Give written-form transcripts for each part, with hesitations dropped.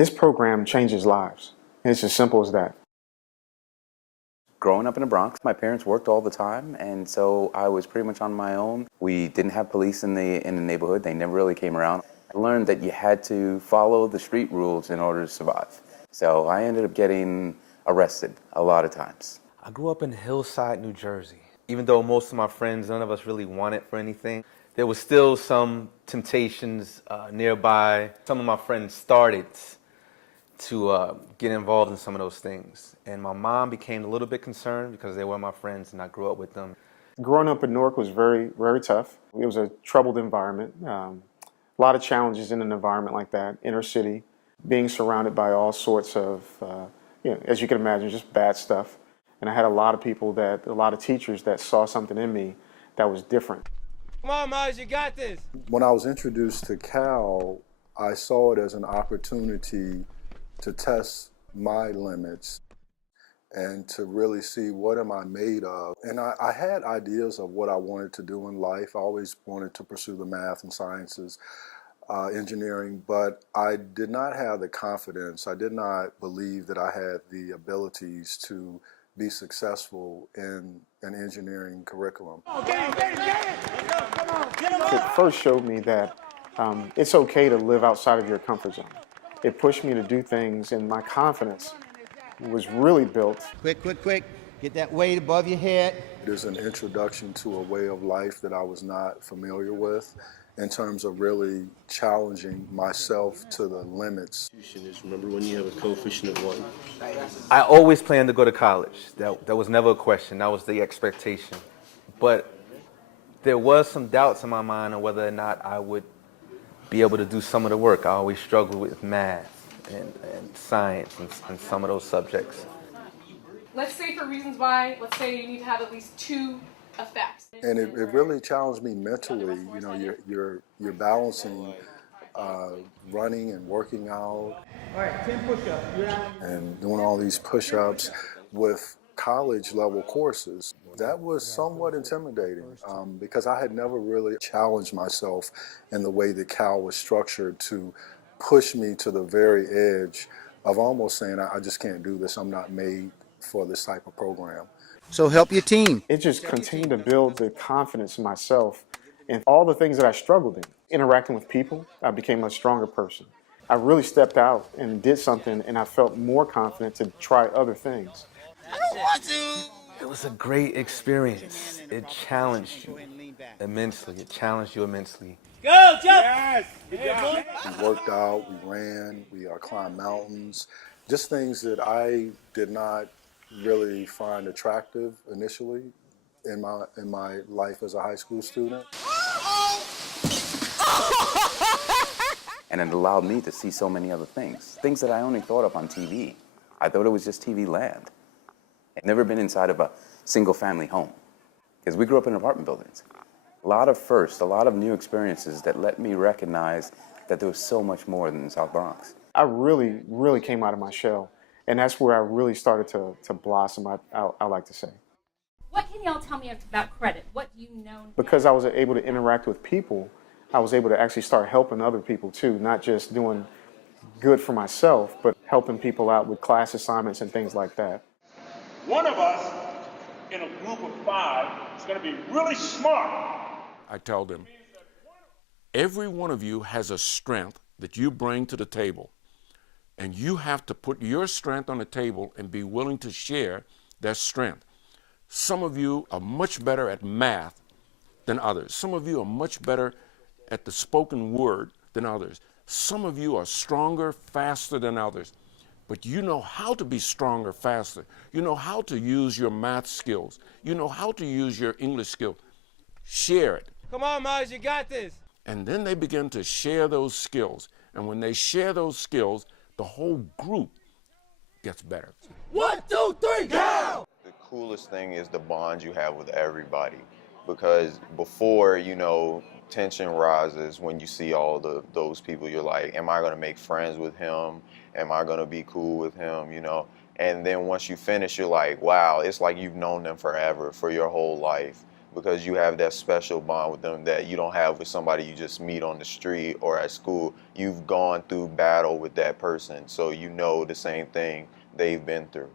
This program changes lives. It's as simple as that. Growing up in the Bronx, my parents worked all the time, and so I was pretty much on my own. We didn't have police in the neighborhood. They never really came around. I learned that you had to follow the street rules in order to survive. So I ended up getting arrested a lot of times. I grew up in Hillside, New Jersey. Even though most of my friends, none of us really wanted for anything, there was still some temptations nearby. Some of my friends started to get involved in some of those things. And my mom became a little bit concerned because they were my friends and I grew up with them. Growing up in Newark was very, very tough. It was a troubled environment. A lot of challenges in an environment like that, inner city, being surrounded by all sorts of, as you can imagine, just bad stuff. And I had a lot of teachers that saw something in me that was different. Come on, Miles, you got this. When I was introduced to Cal, I saw it as an opportunity to test my limits and to really see what am I made of. And I had ideas of what I wanted to do in life. I always wanted to pursue the math and sciences, engineering, but I did not have the confidence. I did not believe that I had the abilities to be successful in an engineering curriculum. It first showed me that it's okay to live outside of your comfort zone. It pushed me to do things, and my confidence was really built. Quick. Get that weight above your head. There's an introduction to a way of life that I was not familiar with in terms of really challenging myself to the limits. Remember when you have a coefficient of 1? I always planned to go to college. That was never a question. That was the expectation. But there was some doubts in my mind on whether or not I would be able to do some of the work. I always struggled with math and science and some of those subjects. Let's say for reasons why, let's say you need to have at least 2 effects. And it really challenged me mentally. You know, you're balancing running and working out. All right, 10 push-ups. And doing all these push-ups with college level courses. That was somewhat intimidating because I had never really challenged myself in the way that Cal was structured to push me to the very edge of almost saying, I just can't do this. I'm not made for this type of program. So help your team. It just continued to build the confidence in myself and all the things that I struggled in. Interacting with people, I became a stronger person. I really stepped out and did something, and I felt more confident to try other things. I don't want to. It was a great experience. It challenged you immensely. Go, Jeff! Yes. We worked out, we ran, we climbed mountains, just things that I did not really find attractive initially in my life as a high school student. And it allowed me to see so many other things that I only thought of on TV. I thought it was just TV land. I'd never been inside of a single family home because we grew up in apartment buildings. A lot of firsts, a lot of new experiences that let me recognize that there was so much more than the South Bronx. I really, really came out of my shell, and that's where I really started to blossom, I like to say. What can y'all tell me about credit? What do you know? Because I was able to interact with people, I was able to actually start helping other people too, not just doing good for myself, but helping people out with class assignments and things like that. One of us in a group of 5 is going to be really smart. I tell them, every one of you has a strength that you bring to the table, and you have to put your strength on the table and be willing to share that strength. Some of you are much better at math than others. Some of you are much better at the spoken word than others. Some of you are stronger, faster than others. But you know how to be stronger, faster. You know how to use your math skills. You know how to use your English skills. Share it. Come on, Miles, you got this. And then they begin to share those skills. And when they share those skills, the whole group gets better. 1, 2, 3, go! The coolest thing is the bond you have with everybody. Because before, tension rises when you see all those people. You're like, am I going to make friends with him? Am I going to be cool with him? And then once you finish, you're like, wow, it's like you've known them forever, for your whole life. because you have that special bond with them that you don't have with somebody you just meet on the street or at school. You've gone through battle with that person, so you know the same thing they've been through.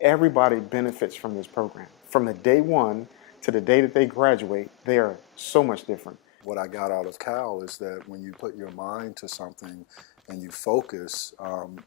Everybody benefits from this program. From the day one to the day that they graduate, they are so much different. What I got out of Cal is that when you put your mind to something and you focus,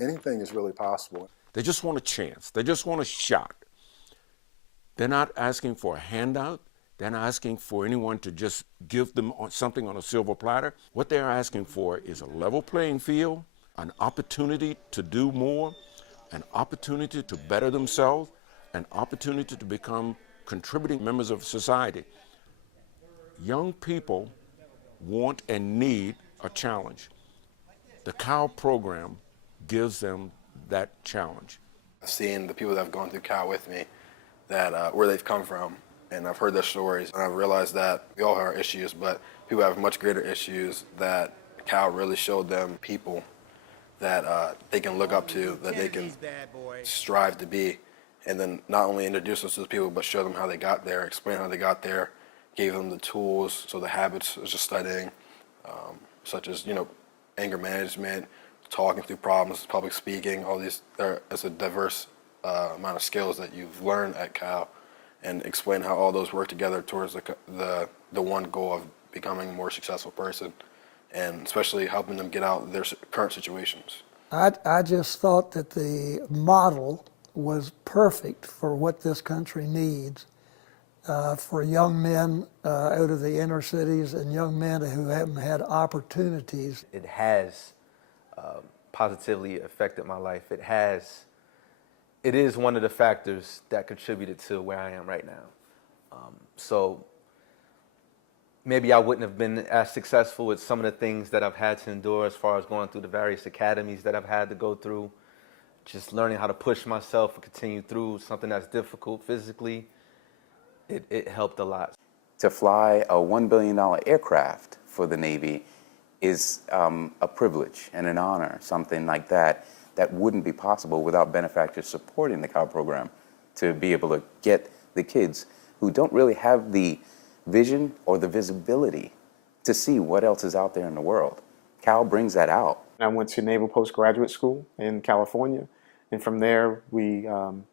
anything is really possible. They just want a chance. They just want a shot. They're not asking for a handout. They're not asking for anyone to just give them something on a silver platter. What they're asking for is a level playing field, an opportunity to do more, an opportunity to better themselves, an opportunity to become contributing members of society. Young people want and need a challenge. The Cal program gives them that challenge. Seeing the people that have gone through Cal with me, that where they've come from, and I've heard their stories, and I've realized that we all have our issues, but people have much greater issues that Cal really showed them people that they can look up to, that they can strive to be, and then not only introduce us to those people, but show them how they got there, explain how they got there, gave them the tools, so the habits of just studying, such as, anger management, talking through problems, public speaking, all these, it's a diverse amount of skills that you've learned at Cal, and explain how all those work together towards the one goal of becoming a more successful person, and especially helping them get out of their current situations. I just thought that the model was perfect for what this country needs, for young men out of the inner cities and young men who haven't had opportunities. It has positively affected my life. It is one of the factors that contributed to where I am right now. So maybe I wouldn't have been as successful with some of the things that I've had to endure as far as going through the various academies that I've had to go through, just learning how to push myself and continue through something that's difficult physically. It helped a lot. To fly a $1 billion aircraft for the Navy is a privilege and an honor, something like that wouldn't be possible without benefactors supporting the Cal program, to be able to get the kids who don't really have the vision or the visibility to see what else is out there in the world. Cal brings that out. I went to Naval Postgraduate School in California, and from there we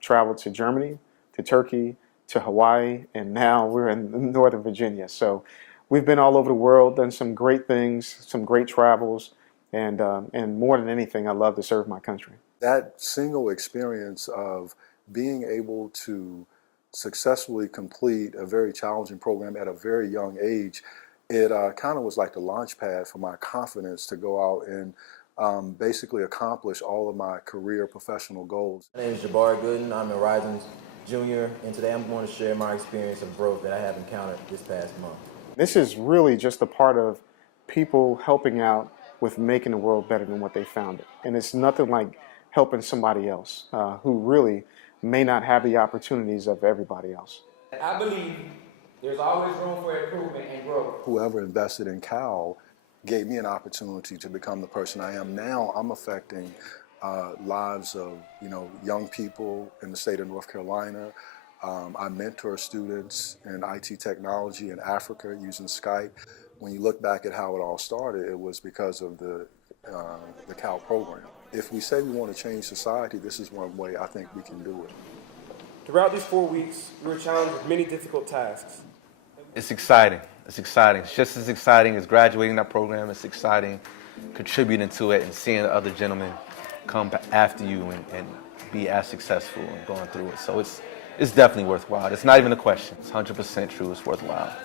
traveled to Germany, to Turkey, to Hawaii, and now we're in Northern Virginia. So we've been all over the world, done some great things, some great travels, and more than anything, I love to serve my country. That single experience of being able to successfully complete a very challenging program at a very young age, it kind of was like the launch pad for my confidence to go out and basically accomplish all of my career professional goals. My name is Jabari Gooden. I'm a rising junior, and today I'm going to share my experience of growth that I have encountered this past month. This is really just a part of people helping out with making the world better than what they found it. And it's nothing like helping somebody else who really may not have the opportunities of everybody else. I believe there's always room for improvement and growth. Whoever invested in Cal gave me an opportunity to become the person I am now. I'm affecting lives of young people in the state of North Carolina. I mentor students in IT technology in Africa using Skype. When you look back at how it all started, it was because of the Cal program. If we say we want to change society, this is one way I think we can do it. Throughout these 4 weeks, we were challenged with many difficult tasks. It's exciting. It's exciting. It's just as exciting as graduating that program. It's exciting contributing to it and seeing the other gentlemen come after you and be as successful and going through it. So it's definitely worthwhile. It's not even a question. It's 100% true. It's worthwhile.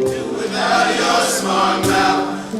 Without your smart mouth,